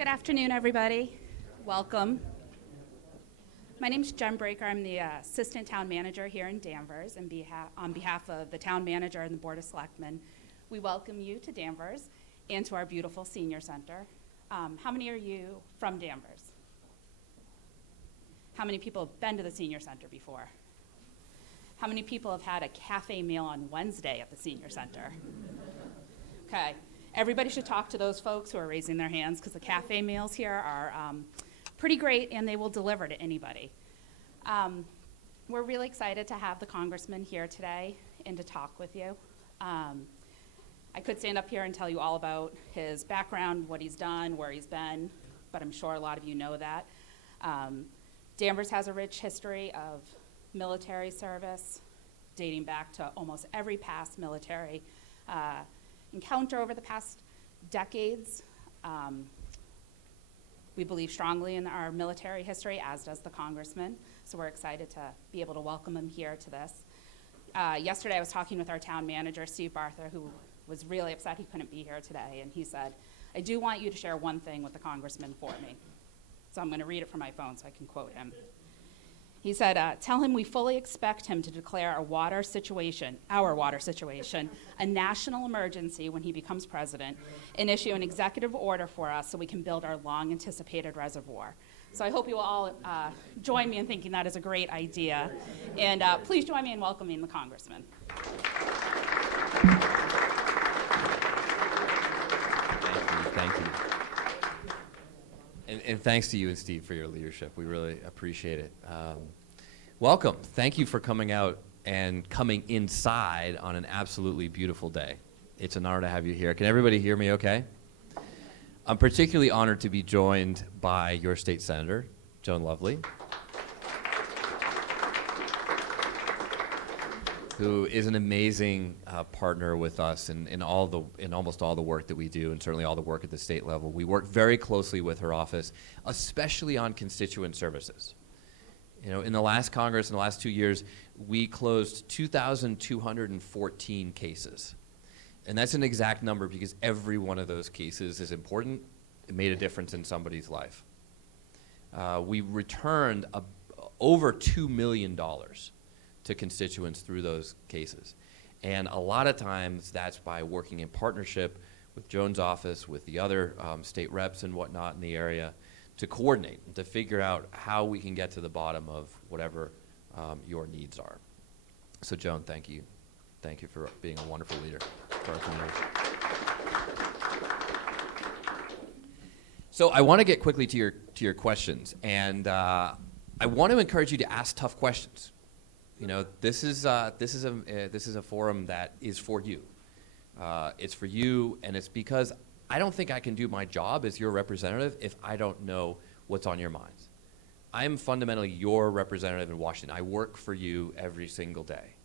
Good afternoon, everybody. Welcome. My name is Jen Breaker. I'm the Assistant Town Manager here in Danvers, and on behalf of the Town Manager and the Board of Selectmen, we welcome you to Danvers and to our beautiful Senior Center. How many are you from Danvers? How many people have been to the Senior Center before? How many people have had a cafe meal on Wednesday at the Senior Center? Okay. Everybody should talk to those folks who are raising their hands because the cafe meals here are pretty great and they will deliver to anybody. We're really excited to have the Congressman here today and to talk with you. I could stand up here and tell you all about his background, what he's done, where he's been, but I'm sure a lot of you know that. Danvers has a rich history of military service dating back to almost every past military encounter over the past decades. We believe strongly in our military history, as does the Congressman, so we're excited to be able to welcome him here to this. Yesterday I was talking with our town manager, Steve Barther, who was really upset he couldn't be here today, and he said, I do want you to share one thing with the Congressman for me. So I'm going to read it from my phone so I can quote him. He said, tell him we fully expect him to declare our water situation, a national emergency when he becomes president, and issue an executive order for us so we can build our long-anticipated reservoir. So I hope you will all join me in thinking that is a great idea. And please join me in welcoming the Congressman. Thank you. And thanks to you and Steve for your leadership. We really appreciate it. Welcome. Thank you for coming out and coming inside on an absolutely beautiful day. It's an honor to have you here. Can everybody hear me okay? I'm particularly honored to be joined by your state senator, Joan Lovely, who is an amazing partner with us in almost all the work that we do, and certainly all the work at the state level. We work very closely with her office, especially on constituent services. You know, in the last Congress, in the last 2 years, we closed 2,214 cases. And that's an exact number because every one of those cases is important. It made a difference in somebody's life. We returned over $2 million to constituents through those cases. And a lot of times that's by working in partnership with Joan's office, with the other state reps and whatnot in the area to coordinate and to figure out how we can get to the bottom of whatever your needs are. So Joan, thank you. Thank you for being a wonderful leader for our community. So I want to get quickly to your questions, and I want to encourage you to ask tough questions. You know, this is a forum that is for you. It's for you, and it's because I don't think I can do my job as your representative if I don't know what's on your minds. I am fundamentally your representative in Washington. I work for you every single day.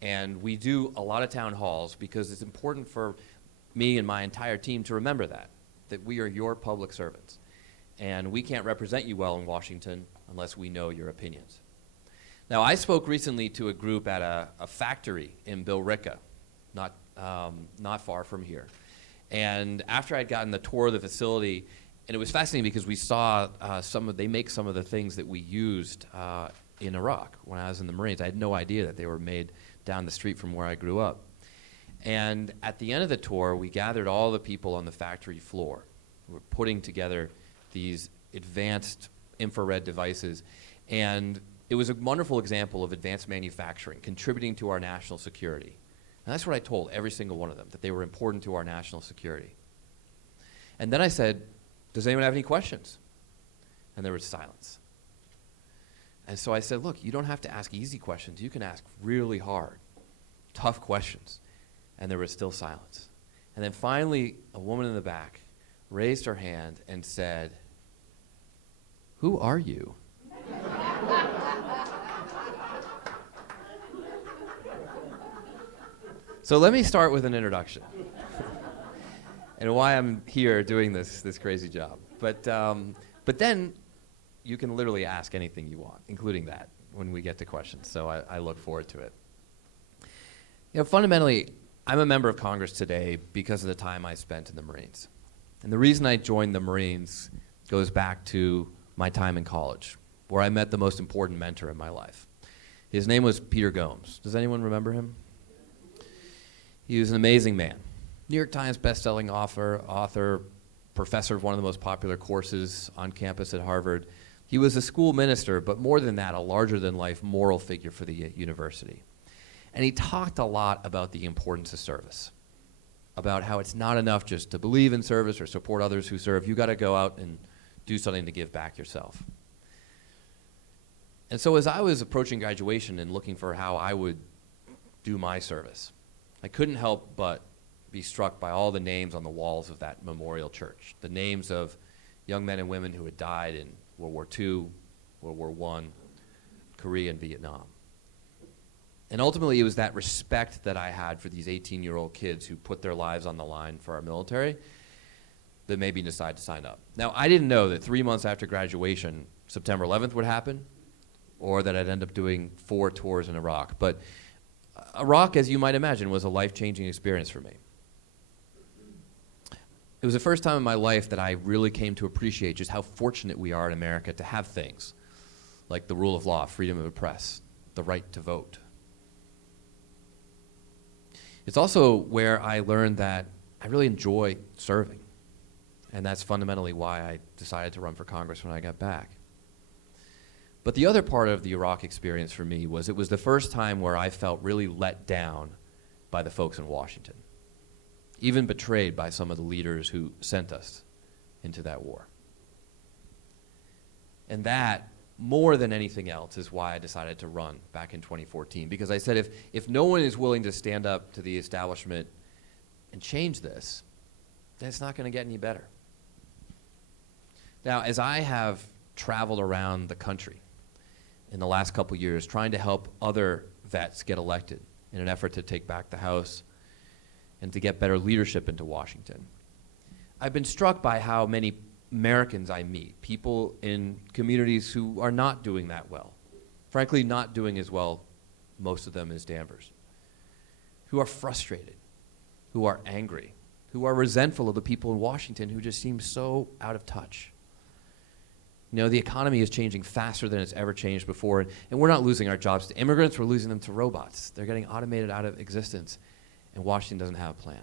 And we do a lot of town halls because it's important for me and my entire team to remember that we are your public servants. And we can't represent you well in Washington unless we know your opinions. Now, I spoke recently to a group at a factory in Billerica, not far from here. And after I'd gotten the tour of the facility, and it was fascinating because we saw they make some of the things that we used in Iraq when I was in the Marines. I had no idea that they were made down the street from where I grew up. And at the end of the tour, we gathered all the people on the factory floor who were putting together these advanced infrared devices. And it was a wonderful example of advanced manufacturing contributing to our national security. And that's what I told every single one of them, that they were important to our national security. And then I said, does anyone have any questions? And there was silence. And so I said, look, you don't have to ask easy questions. You can ask really hard, tough questions. And there was still silence. And then finally, a woman in the back raised her hand and said, who are you? So let me start with an introduction and why I'm here doing this crazy job. But then you can literally ask anything you want, including that, when we get to questions. So I look forward to it. You know, fundamentally, I'm a member of Congress today because of the time I spent in the Marines. And the reason I joined the Marines goes back to my time in college, where I met the most important mentor in my life. His name was Peter Gomes. Does anyone remember him? He was an amazing man. New York Times bestselling author, professor of one of the most popular courses on campus at Harvard. He was a school minister, but more than that, a larger-than-life moral figure for the university. And he talked a lot about the importance of service, about how it's not enough just to believe in service or support others who serve. You got to go out and do something to give back yourself. And so as I was approaching graduation and looking for how I would do my service, I couldn't help but be struck by all the names on the walls of that memorial church, the names of young men and women who had died in World War II, World War I, Korea, and Vietnam. And ultimately, it was that respect that I had for these 18-year-old kids who put their lives on the line for our military that made me decide to sign up. Now, I didn't know that 3 months after graduation, September 11th would happen, or that I'd end up doing 4 tours in Iraq. But Iraq, as you might imagine, was a life-changing experience for me. It was the first time in my life that I really came to appreciate just how fortunate we are in America to have things like the rule of law, freedom of the press, the right to vote. It's also where I learned that I really enjoy serving, and that's fundamentally why I decided to run for Congress when I got back. But the other part of the Iraq experience for me was it was the first time where I felt really let down by the folks in Washington, even betrayed by some of the leaders who sent us into that war. And that, more than anything else, is why I decided to run back in 2014. Because I said, if no one is willing to stand up to the establishment and change this, then it's not going to get any better. Now, as I have traveled around the country in the last couple years trying to help other vets get elected in an effort to take back the House and to get better leadership into Washington, I've been struck by how many Americans I meet, people in communities who are not doing that well, frankly not doing as well, most of them, as Danvers, who are frustrated, who are angry, who are resentful of the people in Washington who just seem so out of touch. You know, the economy is changing faster than it's ever changed before, and we're not losing our jobs to immigrants, we're losing them to robots. They're getting automated out of existence, and Washington doesn't have a plan.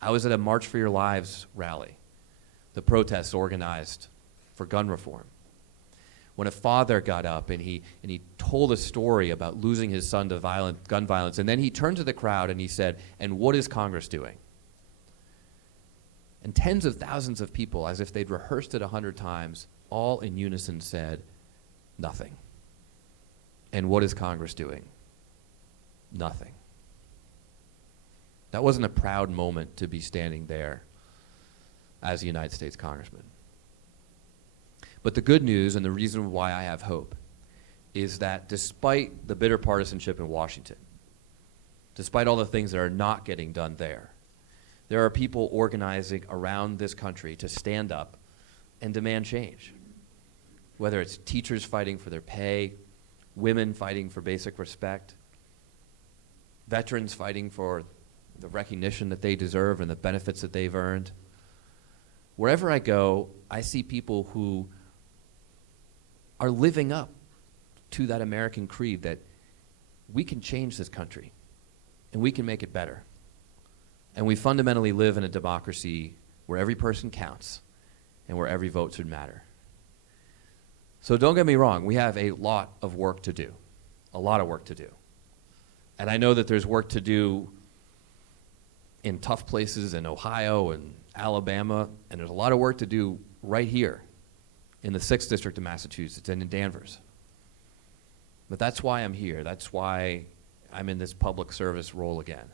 I was at a March for Your Lives rally, the protests organized for gun reform, when a father got up and he told a story about losing his son to gun violence, and then he turned to the crowd and he said, "And what is Congress doing?" And tens of thousands of people, as if they'd rehearsed it 100 times, all in unison said, "Nothing." And what is Congress doing? Nothing. That wasn't a proud moment to be standing there as a United States Congressman. But the good news, and the reason why I have hope, is that despite the bitter partisanship in Washington, despite all the things that are not getting done there are people organizing around this country to stand up and demand change. Whether it's teachers fighting for their pay, women fighting for basic respect, veterans fighting for the recognition that they deserve and the benefits that they've earned. Wherever I go, I see people who are living up to that American creed that we can change this country and we can make it better. And we fundamentally live in a democracy where every person counts and where every vote should matter. So don't get me wrong, we have a lot of work to do, a lot of work to do. And I know that there's work to do in tough places in Ohio and Alabama, and there's a lot of work to do right here in the 6th District of Massachusetts and in Danvers. But that's why I'm here. That's why I'm in this public service role again.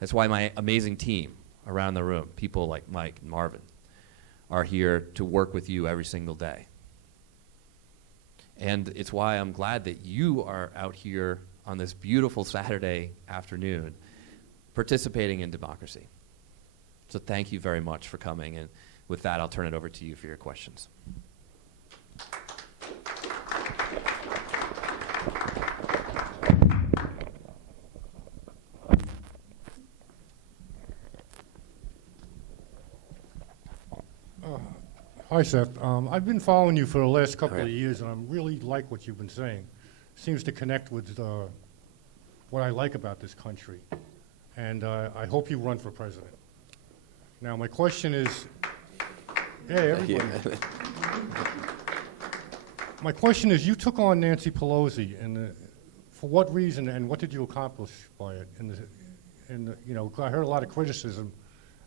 That's why my amazing team around the room, people like Mike and Marvin, are here to work with you every single day. And it's why I'm glad that you are out here on this beautiful Saturday afternoon participating in democracy. So thank you very much for coming, and with that, I'll turn it over to you for your questions. Hi, Seth. I've been following you for the last couple All of right. years, and I really like what you've been saying. Seems to connect with what I like about this country. And I hope you run for president. Now, my question is, hey, everybody. My question is, you took on Nancy Pelosi, and for what reason, and what did you accomplish by it? I heard a lot of criticism,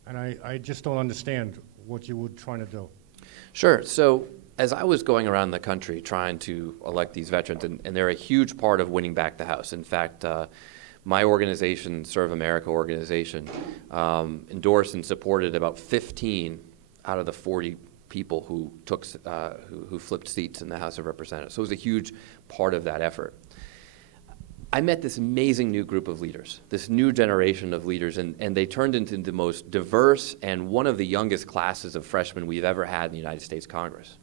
and I just don't understand what you were trying to do. Sure. So as I was going around the country trying to elect these veterans, and they're a huge part of winning back the House. In fact, my organization, Serve America organization, endorsed and supported about 15 out of the 40 people who who flipped seats in the House of Representatives. So it was a huge part of that effort. I met this amazing new group of leaders, this new generation of leaders, and they turned into the most diverse and one of the youngest classes of freshmen we've ever had in the United States Congress.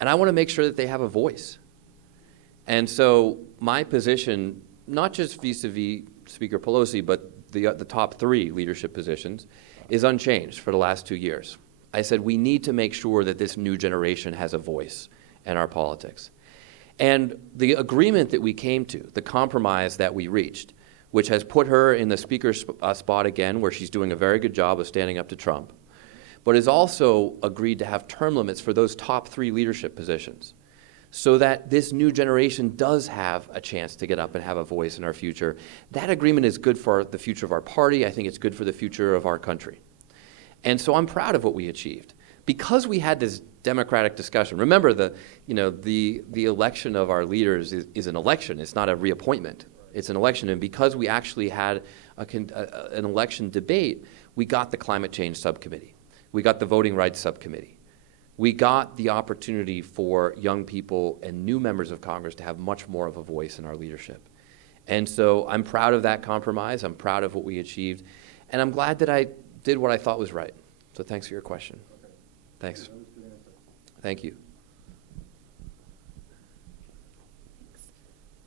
And I want to make sure that they have a voice. And so my position, not just vis-a-vis Speaker Pelosi, but the top three leadership positions, is unchanged for the last 2 years. I said we need to make sure that this new generation has a voice in our politics. And the agreement that we came to, the compromise that we reached, which has put her in the speaker's spot again, where she's doing a very good job of standing up to Trump, but has also agreed to have term limits for those top three leadership positions, so that this new generation does have a chance to get up and have a voice in our future. That agreement is good for the future of our party. I think it's good for the future of our country. And so I'm proud of what we achieved. Because we had this democratic discussion. Remember, the election of our leaders is an election. It's not a reappointment. It's an election. And because we actually had an election debate, we got the climate change subcommittee. We got the voting rights subcommittee. We got the opportunity for young people and new members of Congress to have much more of a voice in our leadership. And so I'm proud of that compromise. I'm proud of what we achieved. And I'm glad that I did what I thought was right. So thanks for your question. Thanks. Thank you.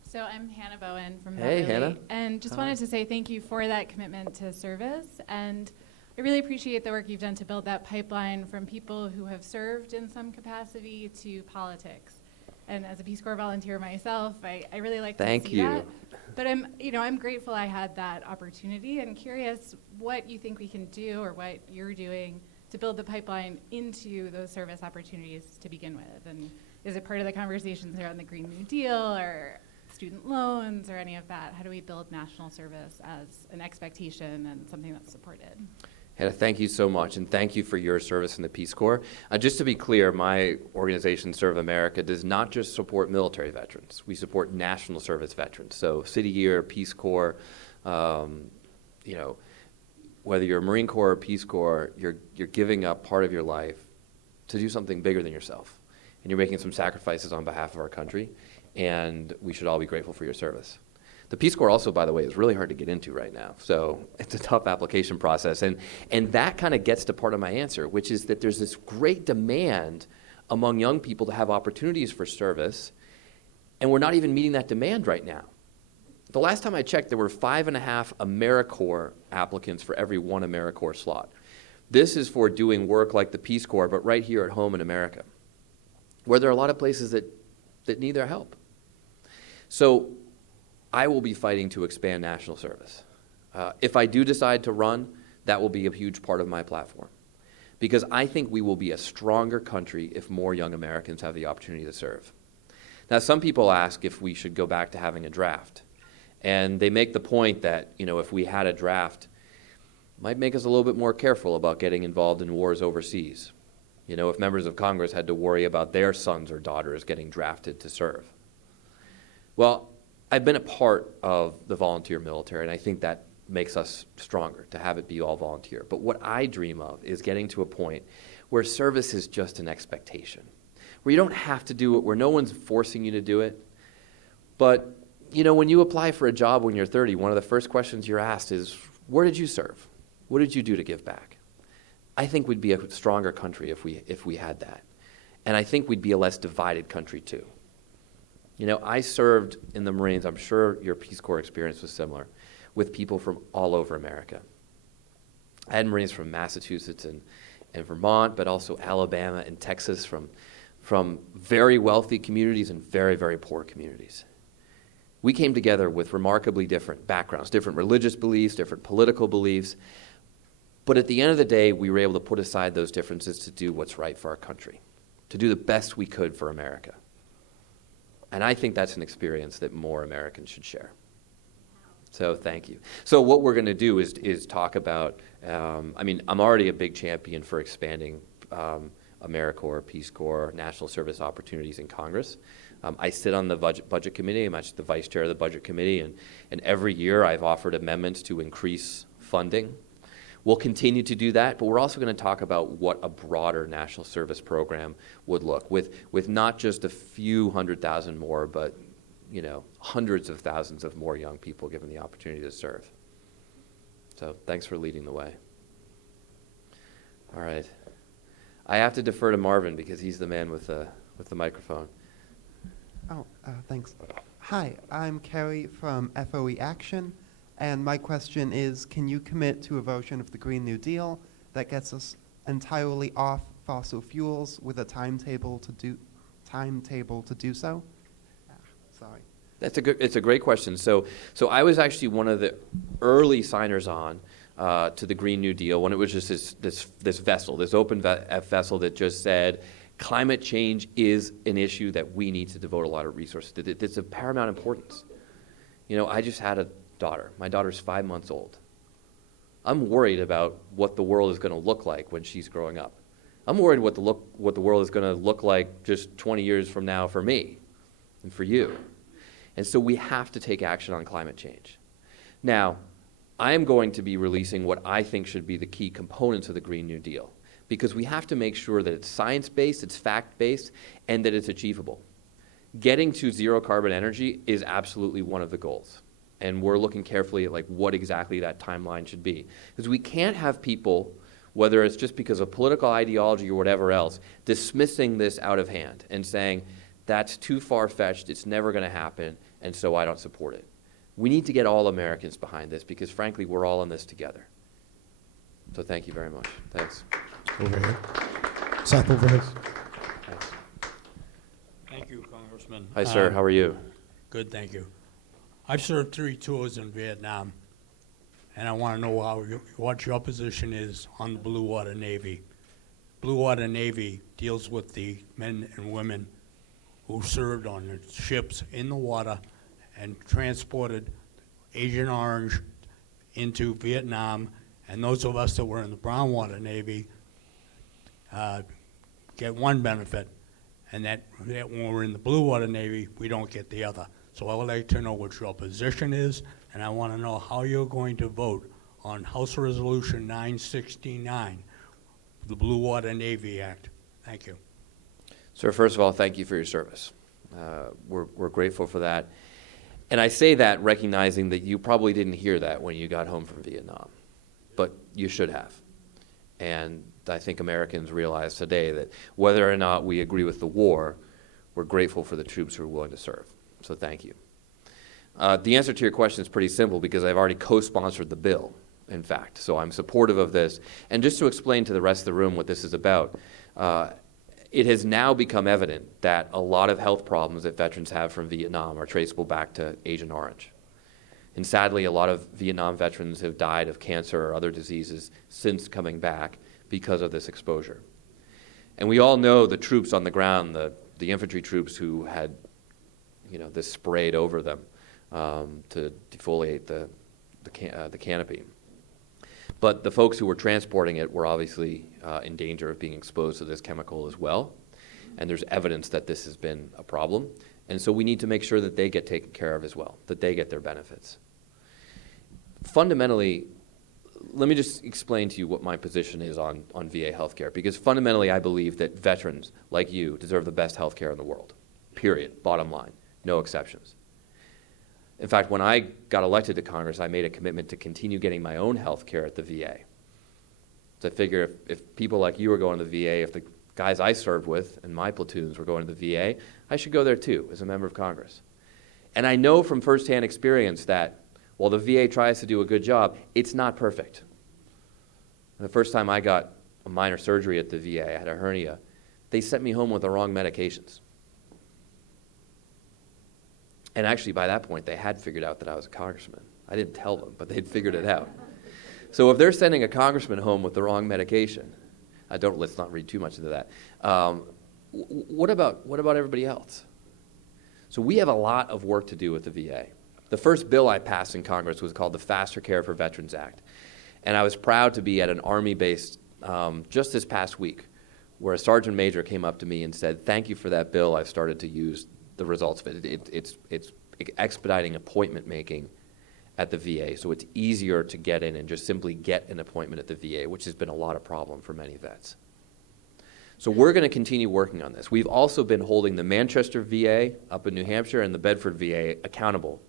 So I'm Hannah Bowen from Hey, Beverly, Hannah. and just Hi. wanted to say thank you for that commitment to service, and I really appreciate the work you've done to build that pipeline from people who have served in some capacity to politics. And as a Peace Corps volunteer myself, I really like to Thank see you. that. But I'm grateful I had that opportunity, and curious what you think we can do or what you're doing to build the pipeline into those service opportunities to begin with. And is it part of the conversations around the Green New Deal or student loans or any of that? How do we build national service as an expectation and something that's supported? Hannah, thank you so much, and thank you for your service in the Peace Corps. Just to be clear, my organization, Serve America, does not just support military veterans. We support national service veterans. So City Year, Peace Corps, whether you're a Marine Corps or Peace Corps, you're giving up part of your life to do something bigger than yourself. And you're making some sacrifices on behalf of our country, and we should all be grateful for your service. The Peace Corps also, by the way, is really hard to get into right now. So it's a tough application process. And that kind of gets to part of my answer, which is that there's this great demand among young people to have opportunities for service, and we're not even meeting that demand right now. The last time I checked, there were 5.5 AmeriCorps applicants for every one AmeriCorps slot. This is for doing work like the Peace Corps, but right here at home in America, where there are a lot of places that need their help. So I will be fighting to expand national service. If I do decide to run, that will be a huge part of my platform. Because I think we will be a stronger country if more young Americans have the opportunity to serve. Now, some people ask if we should go back to having a draft. And they make the point that, if we had a draft, it might make us a little bit more careful about getting involved in wars overseas. If members of Congress had to worry about their sons or daughters getting drafted to serve. Well, I've been a part of the volunteer military, and I think that makes us stronger to have it be all volunteer. But what I dream of is getting to a point where service is just an expectation, where you don't have to do it, where no one's forcing you to do it. But when you apply for a job when you're 30, one of the first questions you're asked is, where did you serve? What did you do to give back? I think we'd be a stronger country if we had that. And I think we'd be a less divided country too. I served in the Marines, I'm sure your Peace Corps experience was similar, with people from all over America. I had Marines from Massachusetts and Vermont, but also Alabama and Texas, from very wealthy communities and very, very poor communities. We came together with remarkably different backgrounds, different religious beliefs, different political beliefs, but at the end of the day, we were able to put aside those differences to do what's right for our country, to do the best we could for America. And I think that's an experience that more Americans should share. So thank you. So what we're going to do is talk about, I'm already a big champion for expanding AmeriCorps, Peace Corps, national service opportunities in Congress. I sit on the budget committee. I'm actually the vice chair of the budget committee, and every year I've offered amendments to increase funding. We'll continue to do that, but we're also going to talk about what a broader national service program would look with not just a few 100,000 more, but hundreds of thousands of more young people given the opportunity to serve. So thanks for leading the way. All right. I have to defer to Marvin because he's the man with the microphone. Thanks. Hi, I'm Kerry from FOE Action, and my question is, can you commit to a version of the Green New Deal that gets us entirely off fossil fuels with a timetable to do so? Sorry. It's a great question. So I was actually one of the early signers on to the Green New Deal when it was just this vessel, this open vessel that just said climate change is an issue that we need to devote a lot of resources to. It's of paramount importance. I just had a daughter. My daughter's 5 months old. I'm worried about what the world is going to look like when she's growing up. I'm worried what the world is going to look like just 20 years from now for me and for you. And so we have to take action on climate change. Now, I am going to be releasing what I think should be the key components of the Green New Deal, because we have to make sure that it's science-based, it's fact-based, and that it's achievable. Getting to zero carbon energy is absolutely one of the goals. And we're looking carefully at what exactly that timeline should be. Because we can't have people, whether it's just because of political ideology or whatever else, dismissing this out of hand and saying, that's too far-fetched, it's never going to happen, and so I don't support it. We need to get all Americans behind this because, frankly, we're all in this together. So thank you very much. Thanks. Over here. Seth, over here. Thanks. Thank you, Congressman. Hi, sir. How are you? Good, thank you. I've served 3 tours in Vietnam, and I want to know what your position is on the Blue Water Navy. Blue Water Navy deals with the men and women who served on the ships in the water and transported Agent Orange into Vietnam, and those of us that were in the Brown Water Navy get one benefit, and that when we're in the Blue Water Navy, we don't get the other. So I would like to know what your position is, and I want to know how you're going to vote on House Resolution 969, the Blue Water Navy Act. Thank you. Sir, first of all, thank you for your service. We're grateful for that. And I say that recognizing that you probably didn't hear that when you got home from Vietnam, but you should have. And I think Americans realize today that whether or not we agree with the war, we're grateful for the troops who are willing to serve. So thank you. The answer to your question is pretty simple because I've already co-sponsored the bill, in fact. So I'm supportive of this. And just to explain to the rest of the room what this is about, it has now become evident that a lot of health problems that veterans have from Vietnam are traceable back to Agent Orange. And sadly, a lot of Vietnam veterans have died of cancer or other diseases since coming back because of this exposure. And we all know the troops on the ground, the infantry troops who had this sprayed over them to defoliate the canopy. But the folks who were transporting it were obviously in danger of being exposed to this chemical as well. And there's evidence that this has been a problem. And so we need to make sure that they get taken care of as well, that they get their benefits. Fundamentally, let me just explain to you what my position is on VA healthcare, because fundamentally I believe that veterans like you deserve the best healthcare in the world, period, bottom line, no exceptions. In fact, when I got elected to Congress, I made a commitment to continue getting my own health care at the VA. So I figure if people like you are going to the VA, if the guys I served with and my platoons were going to the VA, I should go there too as a member of Congress. And I know from firsthand experience that while the VA tries to do a good job, it's not perfect. And the first time I got a minor surgery at the VA. I had a hernia. They sent me home with the wrong medications. And actually, by that point, they had figured out that I was a congressman. I didn't tell them, but they'd figured it out. So if they're sending a congressman home with the wrong medication, let's not read too much into that. What about everybody else? So we have a lot of work to do with the VA. The first bill I passed in Congress was called the Faster Care for Veterans Act. And I was proud to be at an Army base just this past week, where a sergeant major came up to me and said, "Thank you for that bill. I've started to use the results of it. It's expediting appointment making at the VA, so it's easier to get in and just simply get an appointment at the VA, which has been a lot of problem for many vets." So we're going to continue working on this. We've also been holding the Manchester VA up in New Hampshire and the Bedford VA accountable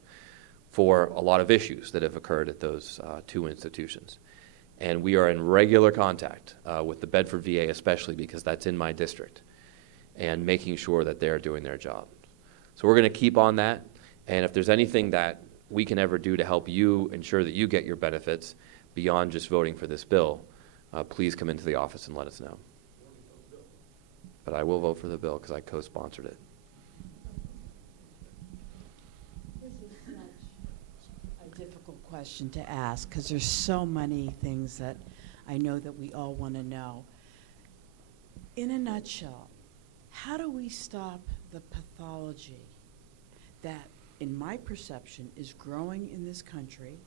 for a lot of issues that have occurred at those two institutions. And we are in regular contact with the Bedford VA especially, because that's in my district, and making sure that they're doing their job. So we're going to keep on that, and if there's anything that we can ever do to help you ensure that you get your benefits beyond just voting for this bill, please come into the office and let us know. But I will vote for the bill because I co-sponsored it. This is such a difficult question to ask because there's so many things that I know that we all want to know. In a nutshell, how do we stop the pathology that, in my perception, is growing in this country?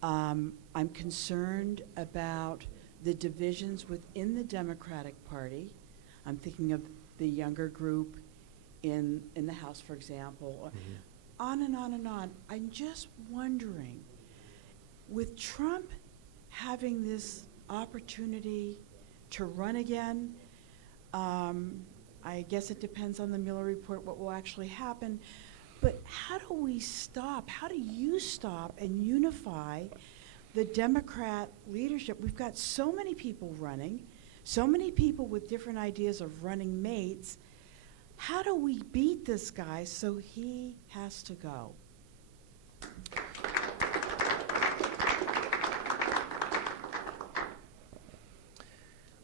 I'm concerned about the divisions within the Democratic Party. I'm thinking of the younger group in the House, for example. On and on and on. I'm just wondering, with Trump having this opportunity to run again, I guess it depends on the Mueller report what will actually happen, but how do we stop, how do you stop and unify the Democrat leadership? We've got so many people running, so many people with different ideas of running mates. How do we beat this guy so he has to go?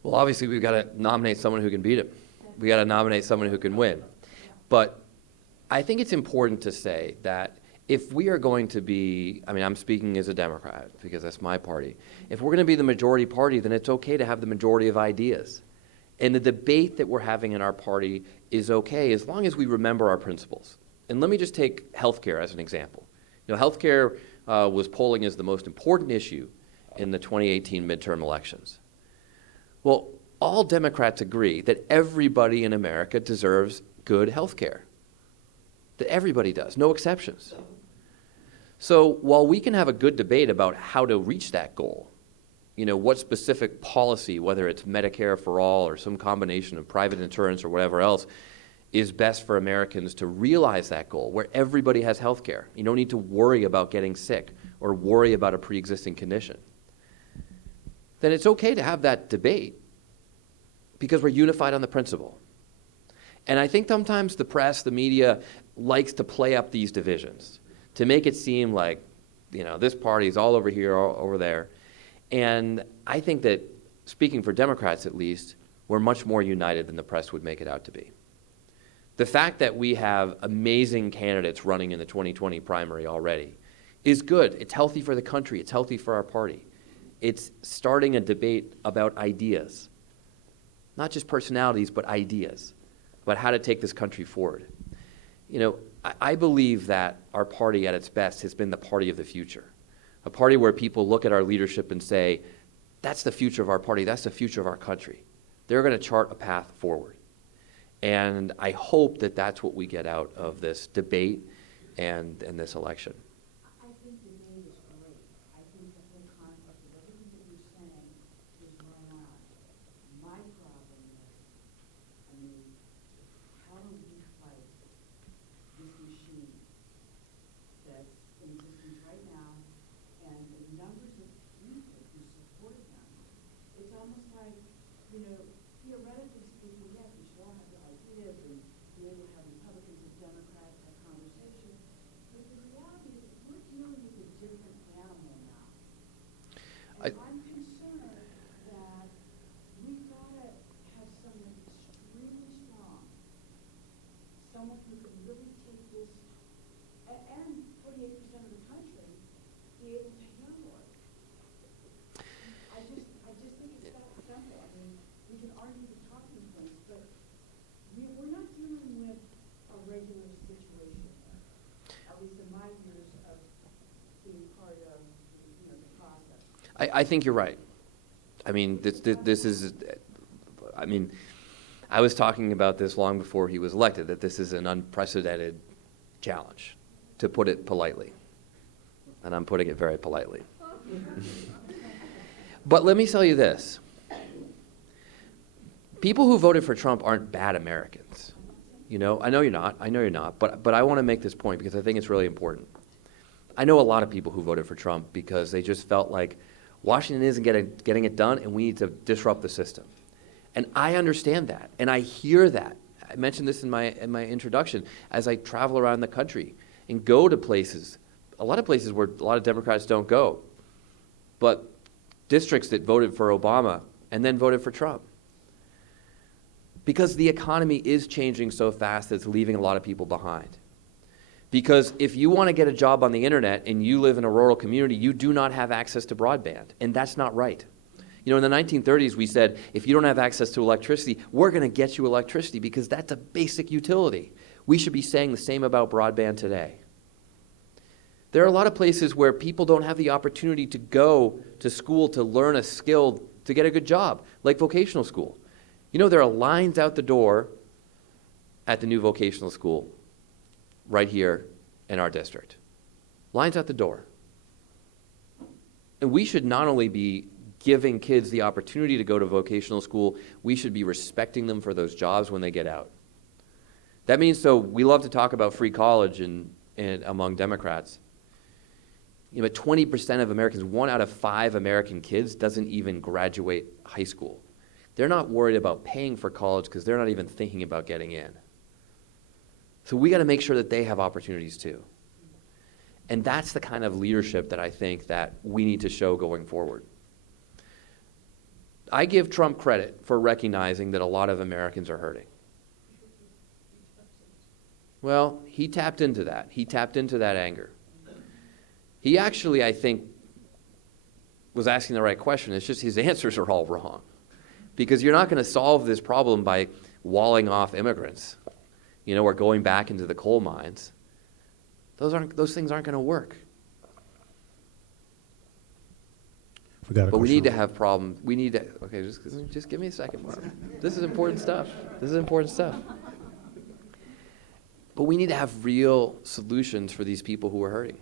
Well, obviously, we've got to nominate someone who can beat him. We got to nominate someone who can win. But I think it's important to say that if we are going to be, I'm speaking as a Democrat because that's my party. If we're going to be the majority party, then it's okay to have the majority of ideas. And the debate that we're having in our party is okay as long as we remember our principles. And let me just take healthcare as an example. Healthcare was polling as the most important issue in the 2018 midterm elections. Well, all Democrats agree that everybody in America deserves good healthcare. That everybody does, no exceptions. So while we can have a good debate about how to reach that goal, what specific policy, whether it's Medicare for all or some combination of private insurance or whatever else, is best for Americans to realize that goal, where everybody has health care. You don't need to worry about getting sick or worry about a pre-existing condition. Then it's okay to have that debate because we're unified on the principle. And I think sometimes the press, the media, likes to play up these divisions to make it seem like, this party is all over here, all over there. And I think that, speaking for Democrats at least, we're much more united than the press would make it out to be. The fact that we have amazing candidates running in the 2020 primary already is good. It's healthy for the country. It's healthy for our party. It's starting a debate about ideas, not just personalities, but ideas about how to take this country forward. I believe that our party at its best has been the party of the future, a party where people look at our leadership and say, that's the future of our party, that's the future of our country. They're going to chart a path forward. And I hope that that's what we get out of this debate and this election. I think the debate is great. I think the whole concept of everything that you're saying is right on. My problem is, how do we fight this machine that's in existence right now and the numbers of people who support them? It's almost like, theoretically speaking, yes, we should all have the ideas and be able to have Republicans and Democrats have conversations. But the reality is we're not dealing with a regular situation, at least in my years of being part of the process. I think you're right. I mean, this is, I mean, I was talking about this long before he was elected, that this is an unprecedented challenge, to put it politely. And I'm putting it very politely. But let me tell you this. People who voted for Trump aren't bad Americans. You know, I know you're not, but I want to make this point because I think it's really important. I know a lot of people who voted for Trump because they just felt like Washington isn't getting it done and we need to disrupt the system. And I understand that, and I hear that. I mentioned this in my introduction as I travel around the country and go to places, a lot of places where a lot of Democrats don't go, but districts that voted for Obama and then voted for Trump. Because the economy is changing so fast that it's leaving a lot of people behind. Because if you want to get a job on the internet and you live in a rural community, you do not have access to broadband, and that's not right. You know, in the 1930s, we said, if you don't have access to electricity, we're going to get you electricity because that's a basic utility. We should be saying the same about broadband today. There are a lot of places where people don't have the opportunity to go to school to learn a skill to get a good job, like vocational school. You know, there are lines out the door at the new vocational school right here in our district. Lines out the door. And we should not only be giving kids the opportunity to go to vocational school, we should be respecting them for those jobs when they get out. That means, so we love to talk about free college and among Democrats. You know, 20% of Americans, 1 out of 5 American kids doesn't even graduate high school. They're not worried about paying for college because they're not even thinking about getting in. So we got to make sure that they have opportunities too. And that's the kind of leadership that I think that we need to show going forward. I give Trump credit for recognizing that a lot of Americans are hurting. Well, he tapped into that. He tapped into that anger. He actually, I think, was asking the right question. It's just his answers are all wrong. Because you're not going to solve this problem by walling off immigrants, you know, or going back into the coal mines. Those things aren't going to work. But we need to have problems. We need to, okay, just give me a second, Mark. This is important stuff. This is important stuff. But we need to have real solutions for these people who are hurting.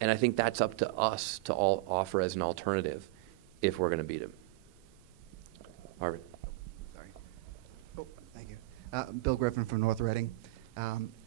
And I think that's up to us to all offer as an alternative if we're going to beat them. Marvin. Sorry. Oh, thank you. Bill Griffin from North Reading.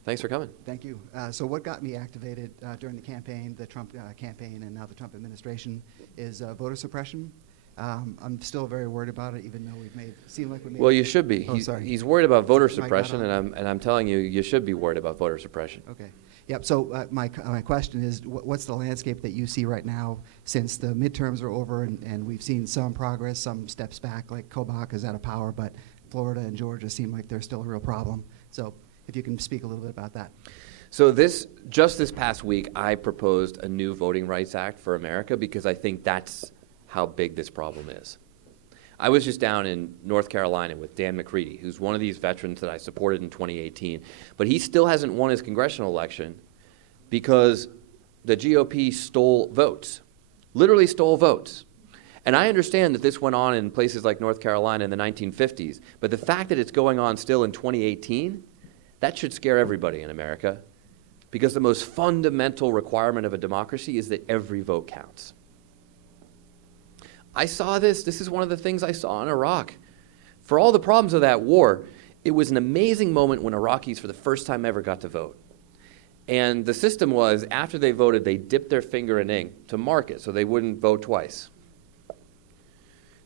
Thanks for coming. Thank you. So what got me activated during the campaign, the Trump campaign, and now the Trump administration is voter suppression. I'm still very worried about it, even though we've made it seem like we made. Well, you should be. Oh, sorry. He's worried about voter Is my suppression, gut on? and I'm telling you, you should be worried about voter suppression. Okay. Yep. So my question is, what's the landscape that you see right now since the midterms are over and we've seen some progress, some steps back, like Kobach is out of power, but Florida and Georgia seem like they're still a real problem. So if you can speak a little bit about that. So just this past week, I proposed a new Voting Rights Act for America because I think that's how big this problem is. I was just down in North Carolina with Dan McCready, who's one of these veterans that I supported in 2018. But he still hasn't won his congressional election because the GOP stole votes, literally stole votes. And I understand that this went on in places like North Carolina in the 1950s, but the fact that it's going on still in 2018, that should scare everybody in America, because the most fundamental requirement of a democracy is that every vote counts. I saw this is one of the things I saw in Iraq. For all the problems of that war, it was an amazing moment when Iraqis for the first time ever got to vote. And the system was, after they voted, they dipped their finger in ink to mark it so they wouldn't vote twice.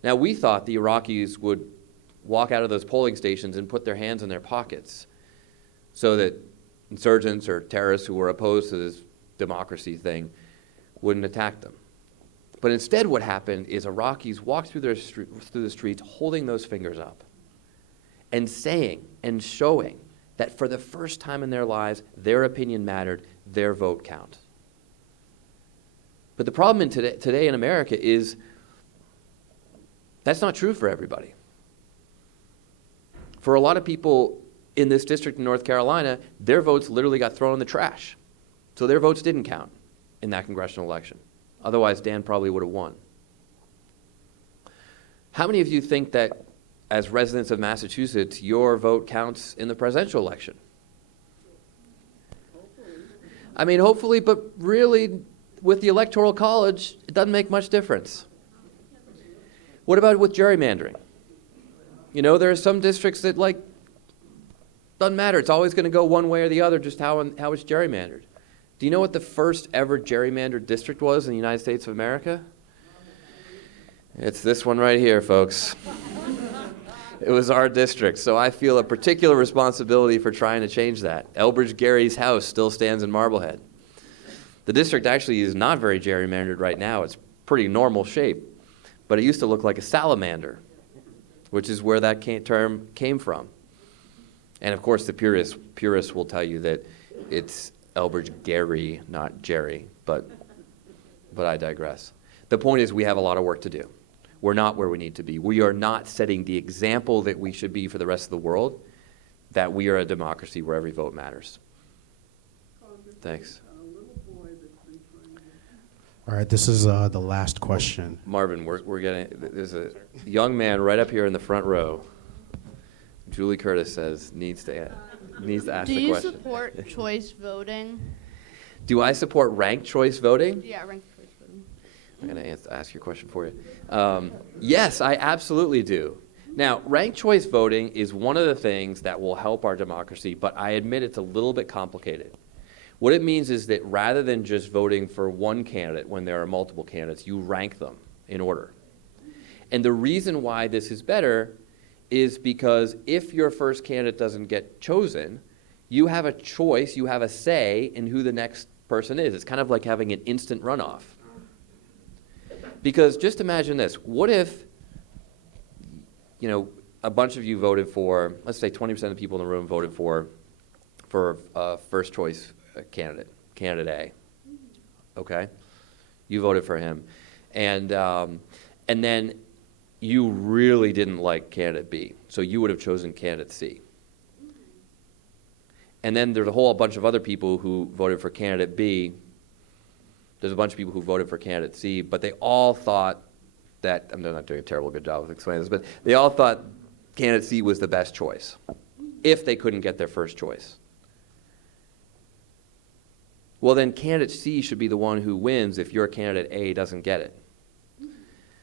Now, we thought the Iraqis would walk out of those polling stations and put their hands in their pockets so that insurgents or terrorists who were opposed to this democracy thing wouldn't attack them. But instead what happened is Iraqis walked through the streets holding those fingers up and saying and showing that for the first time in their lives, their opinion mattered, their vote counted. But the problem today in America is that's not true for everybody. For a lot of people in this district in North Carolina, their votes literally got thrown in the trash. So their votes didn't count in that congressional election. Otherwise, Dan probably would have won. How many of you think that, as residents of Massachusetts, your vote counts in the presidential election? I mean, hopefully, but really, with the Electoral College, it doesn't make much difference. What about with gerrymandering? You know, there are some districts that, like, doesn't matter. It's always going to go one way or the other, just how it's gerrymandered. Do you know what the first ever gerrymandered district was in the United States of America? It's this one right here, folks. It was our district, so I feel a particular responsibility for trying to change that. Elbridge Gerry's house still stands in Marblehead. The district actually is not very gerrymandered right now. It's pretty normal shape, but it used to look like a salamander, which is where that term came from. And of course, the purists will tell you that it's Elbridge Gerry, not Jerry, but I digress. The point is, we have a lot of work to do. We're not where we need to be. We are not setting the example that we should be for the rest of the world, that we are a democracy where every vote matters. Thanks. All right, this is the last question. Marvin, there's a young man right up here in the front row. Julie Curtis says needs to ask the question. Do you support choice voting? Do I support ranked choice voting? Yeah, ranked choice voting. I'm going to ask your question for you. Yes, I absolutely do. Now, ranked choice voting is one of the things that will help our democracy, but I admit it's a little bit complicated. What it means is that rather than just voting for one candidate when there are multiple candidates, you rank them in order. And the reason why this is better is because if your first candidate doesn't get chosen, you have a choice, you have a say in who the next person is. It's kind of like having an instant runoff. Because just imagine this. What if, a bunch of you voted for, let's say 20% of the people in the room voted for first choice candidate A. Okay? You voted for him. And then you really didn't like candidate B, so you would have chosen candidate C. And then there's a whole bunch of other people who voted for candidate B. There's a bunch of people who voted for candidate C, but they all thought that, I'm not doing a terrible good job of explaining this, but they all thought candidate C was the best choice if they couldn't get their first choice. Well, then candidate C should be the one who wins if your candidate A doesn't get it.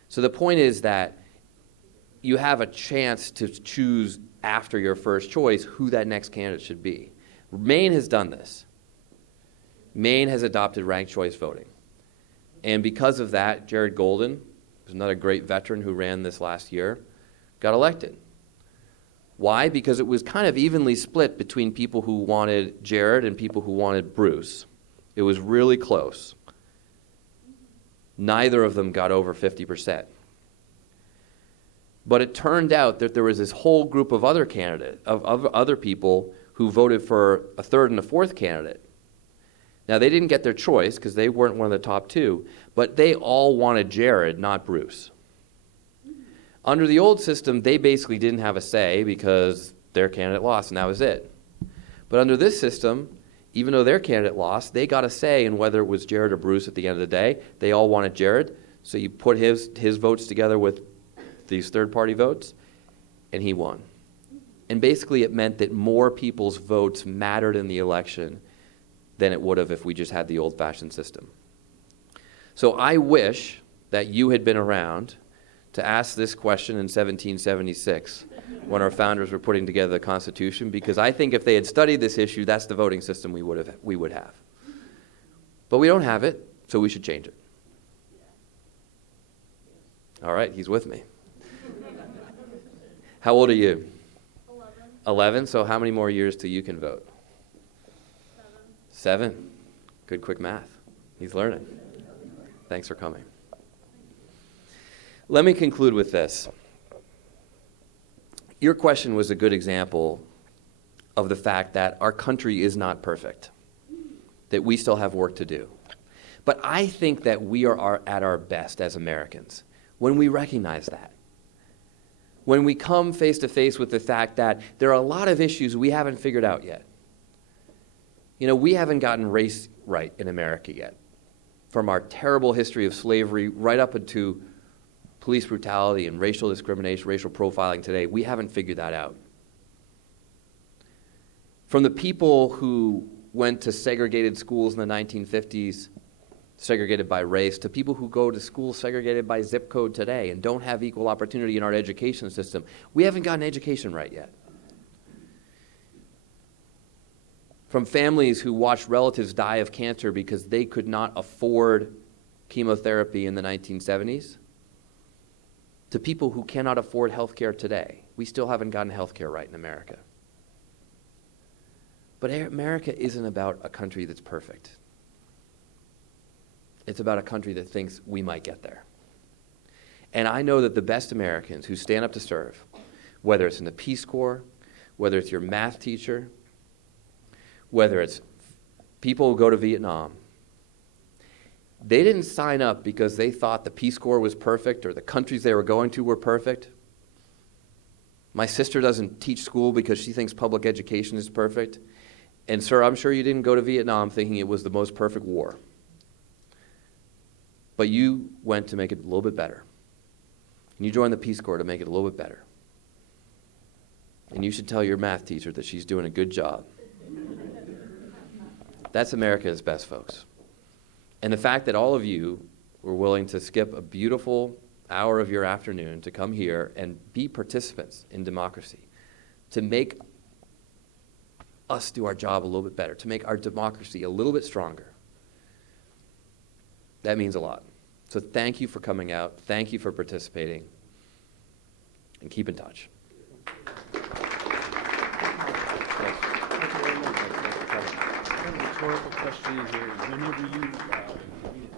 So the point is that you have a chance to choose after your first choice who that next candidate should be. Maine has done this. Maine has adopted ranked choice voting. And because of that, Jared Golden, who's another great veteran who ran this last year, got elected. Why? Because it was kind of evenly split between people who wanted Jared and people who wanted Bruce. It was really close. Neither of them got over 50%. But it turned out that there was this whole group of other other people who voted for a third and a fourth candidate. Now, they didn't get their choice because they weren't one of the top two, but they all wanted Jared, not Bruce. Under the old system, they basically didn't have a say because their candidate lost, and that was it. But under this system, even though their candidate lost, they got a say in whether it was Jared or Bruce at the end of the day. They all wanted Jared, so you put his votes together with these third-party votes, and he won. And basically it meant that more people's votes mattered in the election than it would have if we just had the old-fashioned system. So I wish that you had been around to ask this question in 1776 when our founders were putting together the Constitution, because I think if they had studied this issue, that's the voting system we would have. But we don't have it, so we should change it. All right, he's with me. How old are you? 11, so how many more years till you can vote? 7. Good quick math. He's learning. Thanks for coming. Let me conclude with this. Your question was a good example of the fact that our country is not perfect, that we still have work to do. But I think that we are at our best as Americans when we recognize that. when we come face to face with the fact that there are a lot of issues we haven't figured out yet. You know, we haven't gotten race right in America yet. From our terrible history of slavery right up into police brutality and racial discrimination, racial profiling today, we haven't figured that out. From the people who went to segregated schools in the 1950s, segregated by race, to people who go to schools segregated by zip code today and don't have equal opportunity in our education system, we haven't gotten education right yet. From families who watched relatives die of cancer because they could not afford chemotherapy in the 1970s, to people who cannot afford health care today, we still haven't gotten health care right in America. But America isn't about a country that's perfect. It's about a country that thinks we might get there. And I know that the best Americans who stand up to serve, whether it's in the Peace Corps, whether it's your math teacher, whether it's people who go to Vietnam, they didn't sign up because they thought the Peace Corps was perfect or the countries they were going to were perfect. My sister doesn't teach school because she thinks public education is perfect. And sir, I'm sure you didn't go to Vietnam thinking it was the most perfect war. But you went to make it a little bit better. And you joined the Peace Corps to make it a little bit better. And you should tell your math teacher that she's doing a good job. That's America at its best, folks. And the fact that all of you were willing to skip a beautiful hour of your afternoon to come here and be participants in democracy, to make us do our job a little bit better, to make our democracy a little bit stronger, that means a lot. So thank you for coming out. Thank you for participating. And keep in touch. Rhetorical question here. Whenever you